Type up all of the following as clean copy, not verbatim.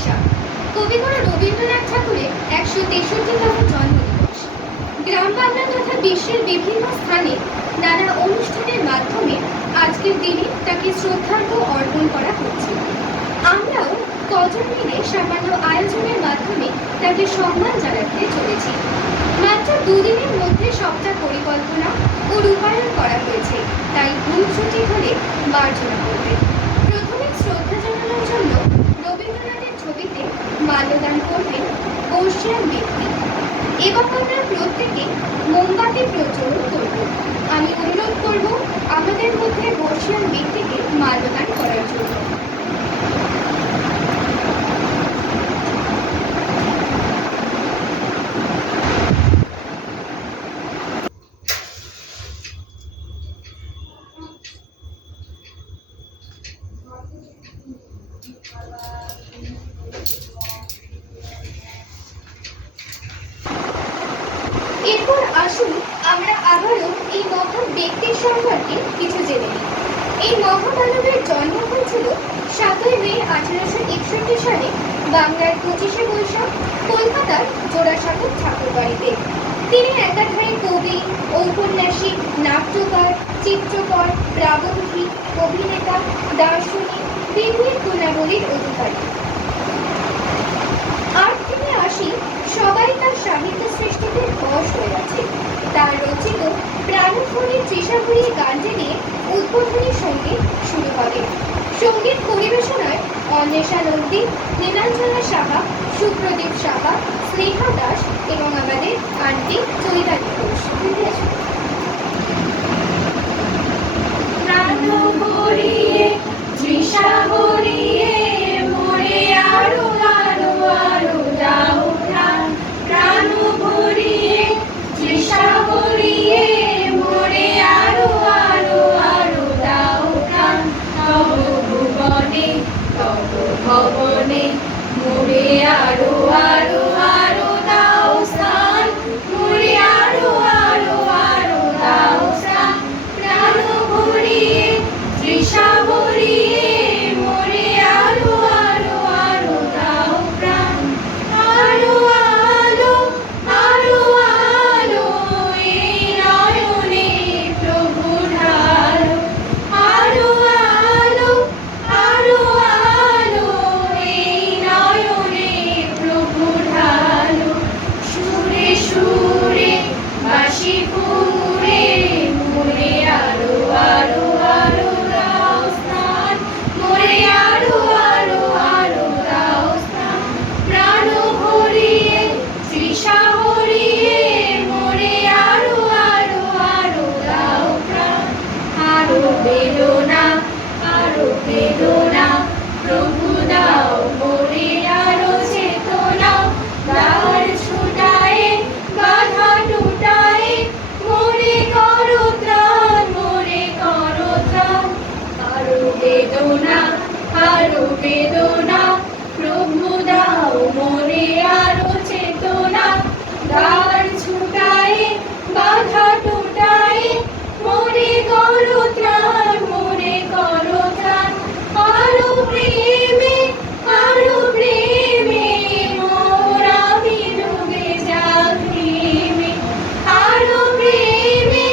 বৈশাখ, কবিগুরু রবীন্দ্রনাথ ঠাকুরের 163তম জন্মদিবস। গ্রাম বাংলা তথা বিশ্বের বিভিন্ন স্থানে নানা অনুষ্ঠানের মাধ্যমে আজকের দিনে তাকে শ্রদ্ধার্ঘ্য অর্পণ করা হচ্ছে। আমরাও কজন মিলে সামান্য আয়োজনের মাধ্যমে তাকে সম্মান জানাতে চলেছি। মাত্র দুদিনের মধ্যে সবটা পরিকল্পনা ও রূপায়ণ করা হয়েছে, তাই ভুল ত্রুটি হলে মার্জনা করবে। প্রথমে শ্রদ্ধা জানানোর জন্য রবীন্দ্রনাথের ছবিতে মাল্যদান করবেন বর্ষিয়ান ব্যক্তি এবং আমরা প্রত্যেকে মোমবাতি প্রজ্বলন করব। আমি অনুরোধ করব আমাদের মধ্যে বর্ষিয়ান ব্যক্তিকে মাল্যদান করার জন্য। এরপর আসুন আমরা আবারও এই মহান ব্যক্তির সম্পর্কে কিছু জেনে নিই। এই মহামানবের জন্ম হয়েছিল 7ই মে 1861 সালে বাংলার 25শে বৈশাখ কলকাতার জোড়াসাঁকোর ঠাকুরবাড়িতে। তিনি একাধারে কবি, ঔপন্যাসিক, নাট্যকার, চিত্রকর, প্রাবন্ধিক, অভিনেতা, দার্শনিক, বিভিন্ন গুণাবলীর অধিকারী। আর তিনি আসি সবাই তার সাহিত্য সৃষ্টিতে বশ হয়ে আছে। তার রচিত প্রাণফণীর তৃষাভরী গানটি নিয়ে উদ্বোধনী সঙ্গীত শুরু হবে। সঙ্গীত পরিবেশনায় অন্বেষা নন্দী, নীলাঞ্জনা সাহা, সুপ্রদীপ সাহা, স্নেহা দাস এবং আমাদের আন্টি চৈতালি ঘোষ। প্রাণ ভরিয়ে তৃষা ভরিয়ে মোরে আরো আরো আরো দাও প্রাণ। প্রাণ ভরিয়ে তৃষা ভরিয়ে মোরে আরো আরো আরো দাও প্রাণ। তব ভুবনে তব ভবনে মোরে আরো আরো আরো দাও স্থান। মোরে আরো আরো আরো দাও স্থান। প্রাণ ভরিয়ে তৃষা ভরিয়ে মোরে আরো আরো আরো দাও প্রাণ। আরো আলো আরো আলো এই নয়নে প্রভু ঢালো। আরো আলো আরো আলো এই নয়নে প্রভু ঢালো। সুরে সুরে বাঁশি পুরে মোরে আরো আরো আরো দাও স্থান। মোরে আরো আরো আরো দাও স্থান। প্রাণ ভরিয়ে তৃষা ভরিয়ে মোরে আরো আরো আরো দাও প্রাণ। আরো বেদনা আরো বেদনা প্রভু দাও মোরে আরো চেতনা। দ্বার ছুটায়ে বাধা টুটায়ে মোরে করো ত্রাণ। মোরে করো ত্রাণ। আরো বেদনা আরো বেদনা প্রভু দাও মোরে আরো চেতনা। দ্বার ছুটায়ে বাধা টুটায়ে মোরে করো ত্রাণ। মোরে করো ত্রাণ। আরো প্রেমে মোর আমি ডুবে যাই প্রেমে। আরো প্রেমে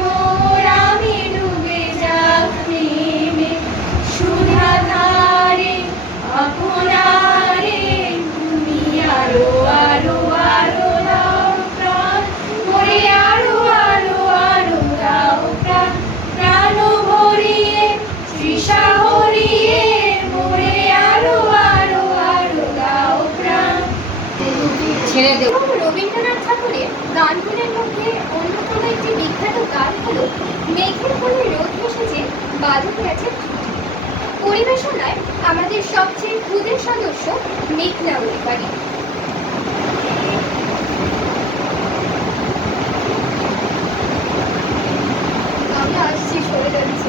মোর আমি ডুবে যাই প্রেমে। সুধা ধারে আপনারে তুমি আরো আরো আরো দাও প্রাণ। মোরে আরো আরো আরো দাও প্রাণ। প্রাণ ভরিয়ে তৃষা ভরিয়ে মোরে আরো আরো আরো দাও প্রাণ। ছেড়ে দেব। রবীন্দ্রনাথ ঠাকুরের গানগুলির মধ্যে অন্যতম একটি বিখ্যাত গান হল মেঘের কোলে রোদ এসেছে বাদল গেছে। পরিবেশনায় আমাদের সবচেয়ে ক্ষুদের সদস্য মেঘনা অধিকারী। আমরা আসছি, সরে যাচ্ছি।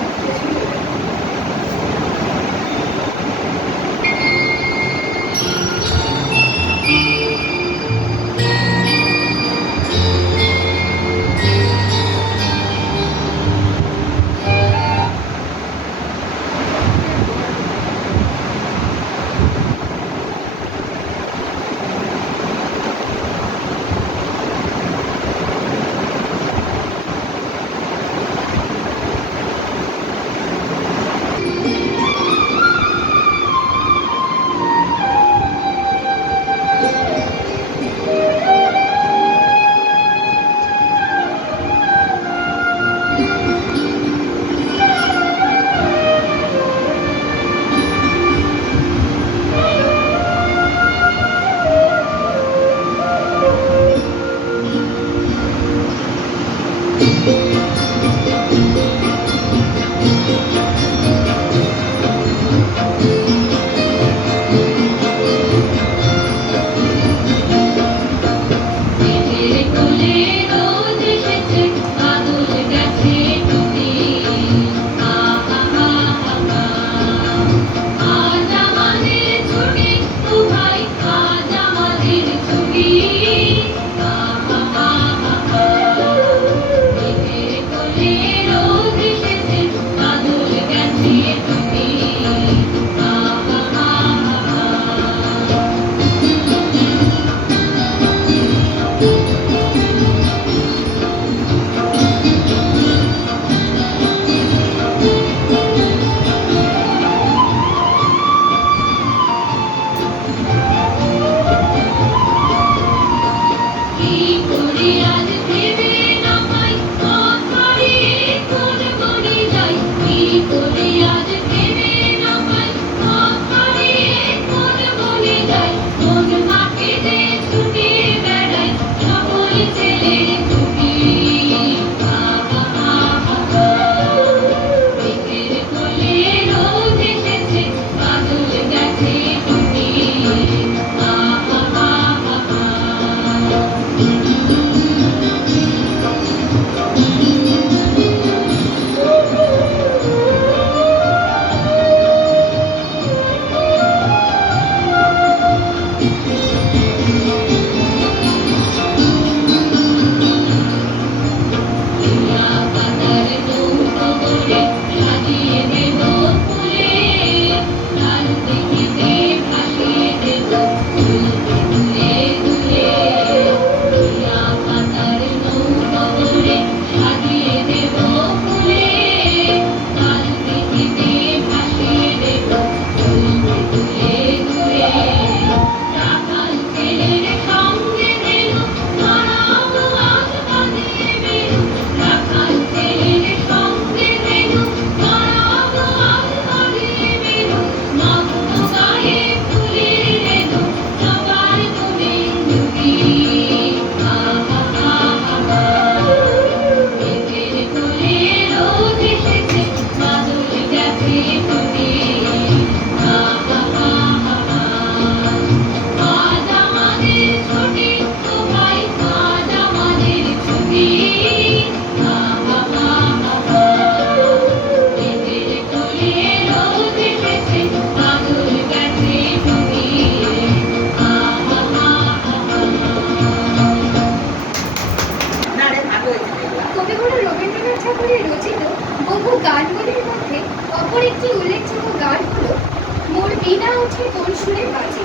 ওঠে কোন সুরে বাজে।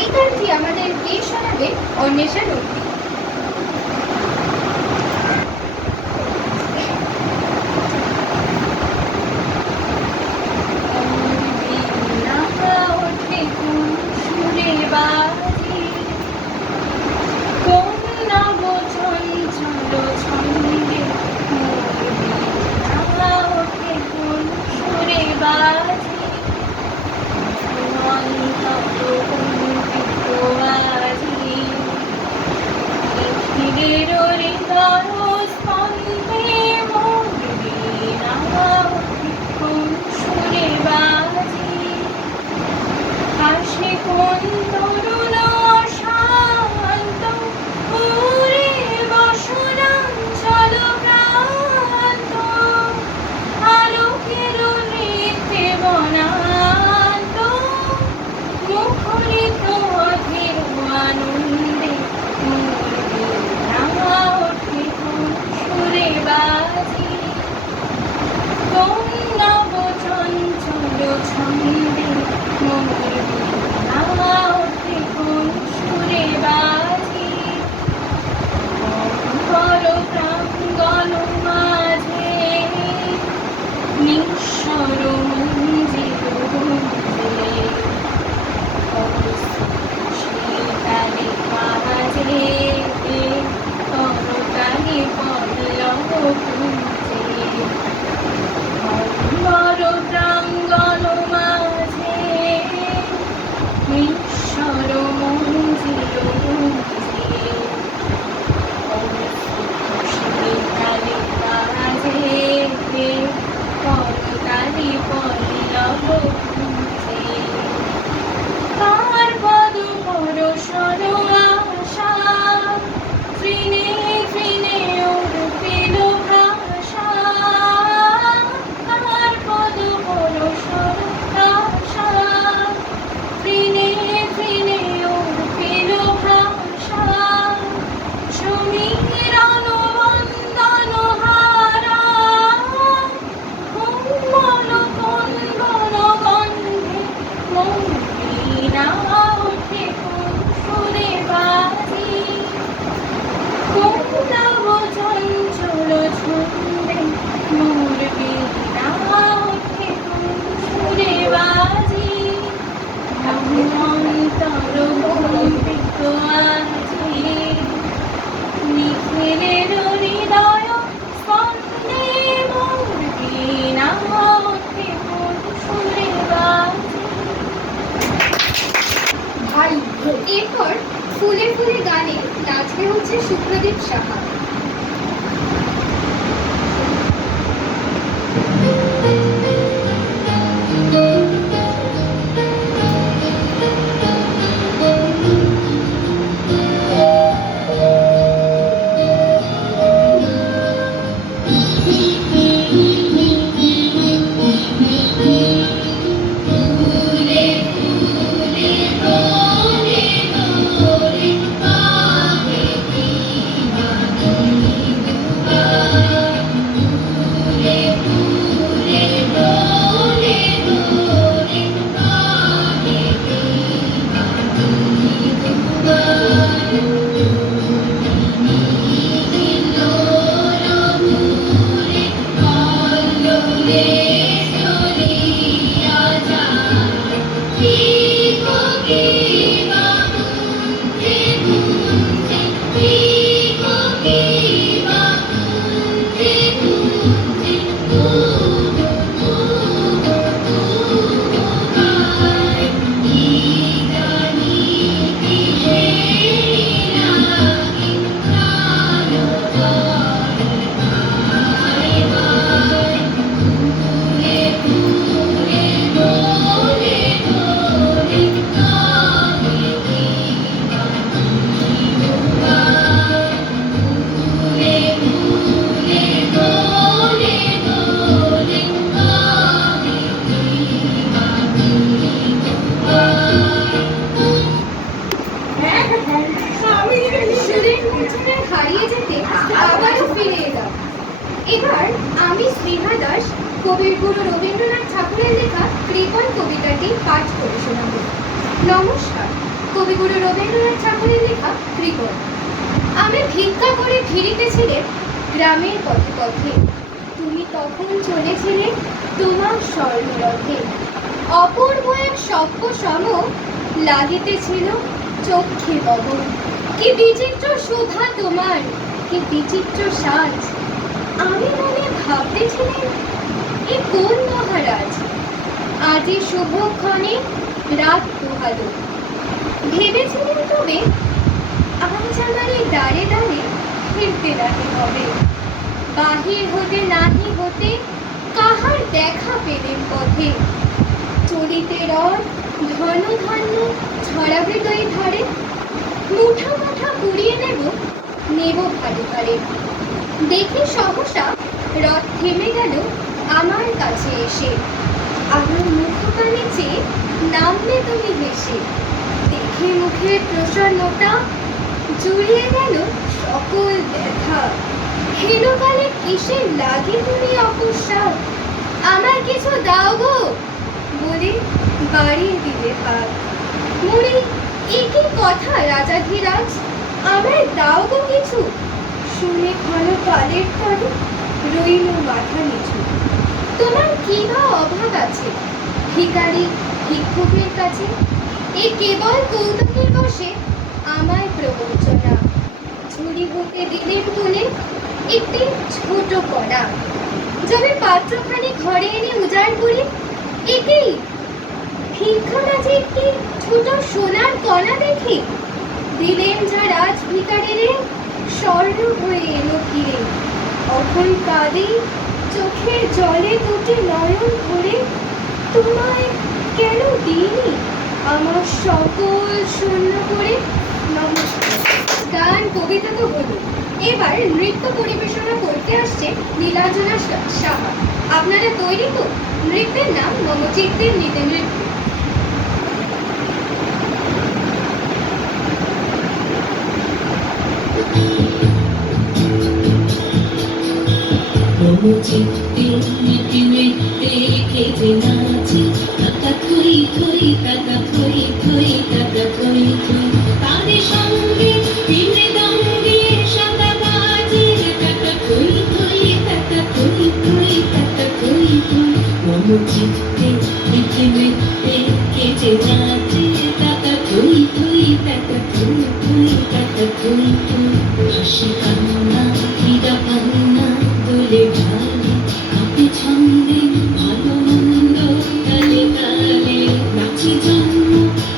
এই গানটি আমাদের কে শোনাবে? অন্বেষা নন্দী। এরপর ফুলে ফুলে গানে নাচবে হচ্ছে শুক্রদীপ সাহা। এবার আমি স্নেহা দাস কবির গুরু রবীন্দ্রনাথ ঠাকুরের লেখা কৃপণ কবিতাটি পাঠ করে শোনাব। নমস্কার। কবিগুরু রবীন্দ্রনাথ ঠাকুরের লেখা কৃপণ। আমি ভিক্ষা করে ফিরিতেছিলে গ্রামের পথে পথে, তুমি তখন চলেছিলে তোমার স্বর্ণরথে। অপূর্ব এক সপ্য সম লাগিতেছিল চক্ষে বব। কি বিচিত্র শোভা তোমার, কি বিচিত্র সাজ। আমি মনে ভাবতেছিলেন এ কোন মহারাজ। আজি শুভক্ষণে রাত পোহালো। ভেবেছিলেন তবে আজ আমার এই দাঁড়ে দাঁড়ে ফিরতে রাতে হবে। বাহির হতে নাহি হতে কাহার দেখা পেলেন পথে। চলিতে রথ ধন ধান্য ছড়াবে দুই ধারে। মুঠা মুঠা কুড়িয়ে নেব ভারে ভারে। দেখে সহসা রথ থেমে গেল আমার কাছে এসে। আমার মুখপানে চেয়ে নামবে তুমি হেসে। দেখে মুখের প্রসন্নতা জুড়িয়ে গেল সকল ব্যথা। হেনকালে কিসের লাগে তুমি অকস্মাৎ। আমার কিছু দাও গো বলে বাড়িয়ে দিলে হাত। মনে এ কি কথা রাজাধিরাজ, আমায় দাও গো কিছু। শুনে ঘন কালের তরে রইল মাথা নিচু। তোমার কি বা অভাব আছে ভিখারি ভিক্ষুকের কাছে। এ কেবল কৌতুকের বসে আমায় প্রবঞ্চনা। ঝুড়ি হতে দিলেন তুলে একটি ছোট কড়া। যবে পাত্রখানি ঘরে এনে উজাড় করি, একেই ভিক্ষা কাজে একটি ছোট সোনার কণা দেখি। দিলেন যা রাজ ভিখারিরে স্বর্ণ হয়ে এলো ফিরে। অখন কাঁদে চোখের জলে দুটি নয়ন ভরে। তোমায় কেন দিইনি আমার সকল শূন্য করে। নমস্কার। গান কবিতা তো হলো, এবার নৃত্য পরিবেশনা করতে আসছে নীলাঞ্জনা সাহা। আপনারা তৈরি তো? নৃত্যের নাম মম চিত্তের নৃত্য নৃত্য। চিত্তে নীতি নৃত্যে কেজে নাচি। টাকা থই থই টাকা থই থই টাকা থই থই। তাদের সঙ্গে দিনে দঙ্গে সাদা বাজে। টাকা থই থই টাকা থই থই টাকা থই থই। মম চিত্তে নীতি নৃত্যে কেজে নাচি। টাকা থই থই টাকা থই থই টাকা থই থই। হাসি কান্না ক্রীড়া কান্না দোলে ঢালে। কাপে ছন্দে ভালো মন্দ তালে তালে। নাচে জন্ম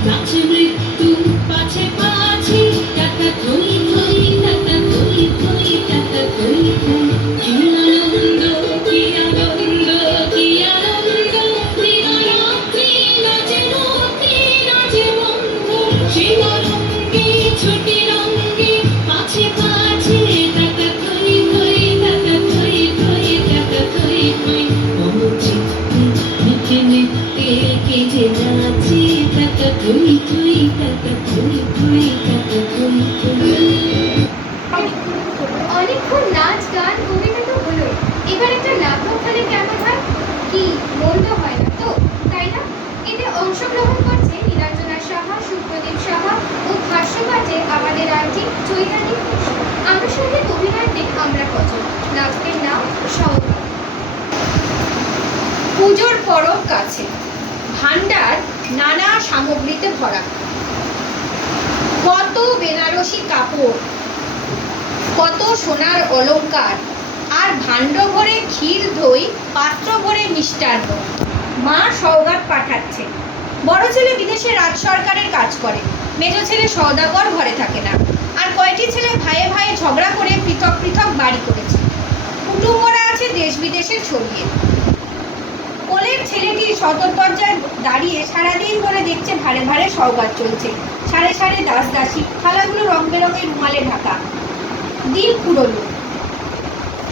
নাচে মৃত্যু পাছে পাছে। টাকা থই থই টাকা থই থই টাকা থই থই। কি আনন্দ কি আনন্দ কি আনন্দ। দিবারাত্রি নাচে নদী নাচে বন্ধ। শিবরঙ্গে ছুটি রঙ্গে পাছে পাছে। টাকা থই থই টাকা থই থই টাকা থই থই। মম চিত্তে নীতি নৃত্যে কেজে নাচি। টাকা থই থই টাকা থই থই টাকা থই থই। অনেকক্ষণ নাচ গান কবিতা তো হলো, এবার একটা নাটক হলে কেমন হয়? কি মন্দ হয় না তো, তাই না? এতে অংশগ্রহণ করছে নীলাঞ্জনা সাহা, সুপ্রদীপ সাহা ও ভাষ্যপাঠে আমাদের আন্টি চৈতালি ঘোষ। আনুষঙ্গিক অভিনয়তে আমরা কজন। নাটকের নাম সওগাত। পুজোর পরব কাছে, ভান্ডার নানা সামগ্রীতে ভরা। কত বেনারসি কাপড়, কত সোনার অলংকার, আর ভাণ্ড ভরে ক্ষীর দই, পাত্র ভরে মিষ্টান্ন। মা সওগাত পাঠাচ্ছে। বড় ছেলে বিদেশে রাজ সরকারের কাজ করে। মেজো ছেলে সওদাগর, ঘরে থাকে না। আর কয়টি ছেলে ভাইয়ে ভাইয়ে ঝগড়া করে পৃথক পৃথক বাড়ি করেছে। কুটুম্বরা আছে দেশ বিদেশে ছড়িয়ে। কোলের ছেলেটি সদর দরজায় দাঁড়িয়ে সারাদিন ধরে দেখছে ভারে ভারে সওগাত চলছে। সাড়ে সাড়ে দাস দাসী, থালাগুলো রং বেরঙের রুমালে ঢাকা। দিন ফুরলো,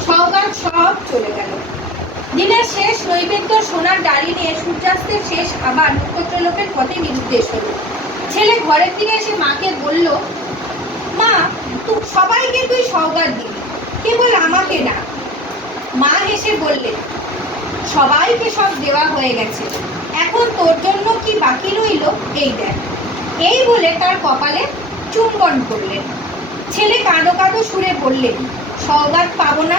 সওগাত সব চলে গেল। দিনের শেষ নৈবেদ্য সোনার ডালি নিয়ে সূর্যাস্তের শেষ আবার নক্ষত্রলোকের পথে নিরুদ্দেশ হলো। ছেলে ঘরের দিকে এসে মাকে বলল, মা সবাইকে তুই সওগাত দিবি, কেবল আমাকে না। মা হেসে বললেন, সবাইকে সব দেওয়া হয়ে গেছে, এখন তোর জন্য কি বাকি রইল এই দেখ। এই বলে তার কপালে চুম্বন করলেন। ছেলে কাঁদো কাঁদো সুরে বললেন, সওগাত পাবো না।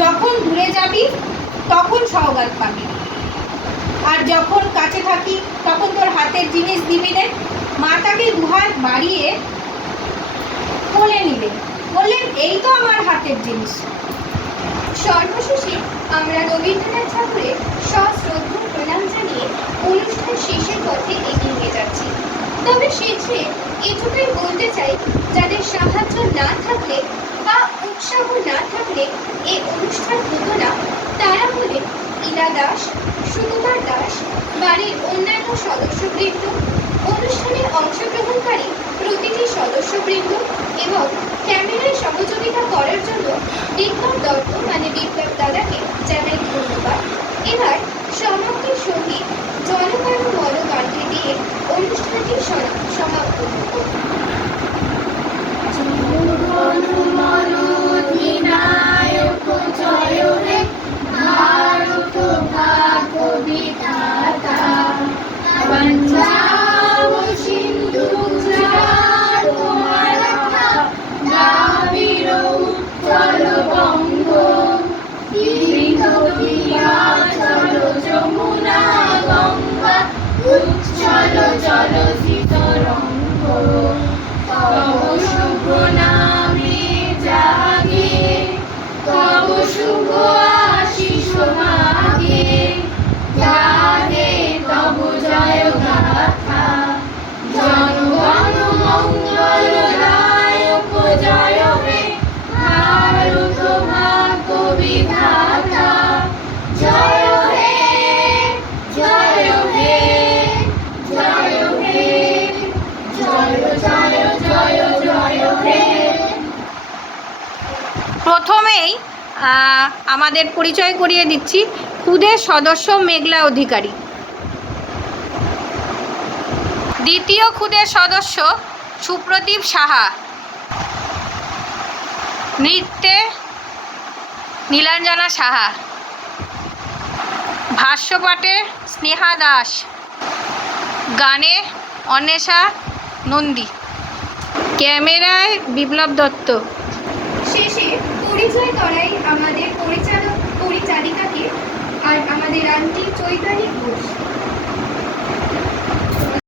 যখন দূরে যাবি তখন সওগাত পাবি, আর যখন কাছে থাকি তখন তোর হাতের জিনিস দিবি নে। মা তাকে দুহাত বাড়িয়ে কোলে নিলেন, বললেন, এই তো আমার হাতের জিনিস। সর্বশেষে আমরা রবীন্দ্রনাথ ঠাকুরের সশ্রদ্ধ প্রণাম জানিয়ে অনুষ্ঠান শেষের পথে এগিয়ে নিয়ে যাচ্ছি। তবে শেষে এটুকুই বলতে চাই, যাদের সাহায্য না থাকলে বা উৎসাহ না থাকলে এই অনুষ্ঠান হতো না, তারা হলেন ইলা দাস, সুকুমার দাস, বাড়ির অন্যান্য সদস্যবৃন্দ, অনুষ্ঠানে অংশগ্রহণকারী প্রতিটি সদস্যবৃন্দ এবং ক্যামেরায় সহযোগিতা করার জন্য বিপ্লব দত্ত মানে বিপ্লব দাদাকে জানাই ধন্যবাদ। এবার সমাপ্তির সঙ্গীত জলবায়ু মনোগানকে দিয়ে অনুষ্ঠানটি সমাপ্ত করব। অধিনায়ক জয় রে, ভারত ভাগ্য বিধাতা। পঞ্জাব সিন্ধু গুজরাট মারাঠা, দ্রাবিড় উৎকল বঙ্গ, হিমাচল যমুনা গঙ্গা, উচ্ছল জলধিত রঙ্গ। তব শুভ নামে জাগে, তব শুভ আশিস মাগে, গাহে তব জয় গাথা। জনগণ মঙ্গল দায়ক জয় হে, ভারত ভাগ্য বিধাতা। জয় হে, জয় হে, জয় হে, জয় জয় জয় জয় হে। প্রথমেই আমাদের পরিচয় করিয়ে দিচ্ছি। খুদের সদস্য মেঘলা অধিকারী। দ্বিতীয় খুদের সদস্য সুপ্রদীপ সাহা। নৃত্যে নীলাঞ্জনা সাহা। ভাষ্যপাঠে স্নেহা দাস। গানে অন্বেষা নন্দী। ক্যামেরায় বিপ্লব দত্ত। শেষে পরিচয় করাই আমাদের পরিচালিকাকে আর আমাদের আন্টি চৈতালি ঘোষ।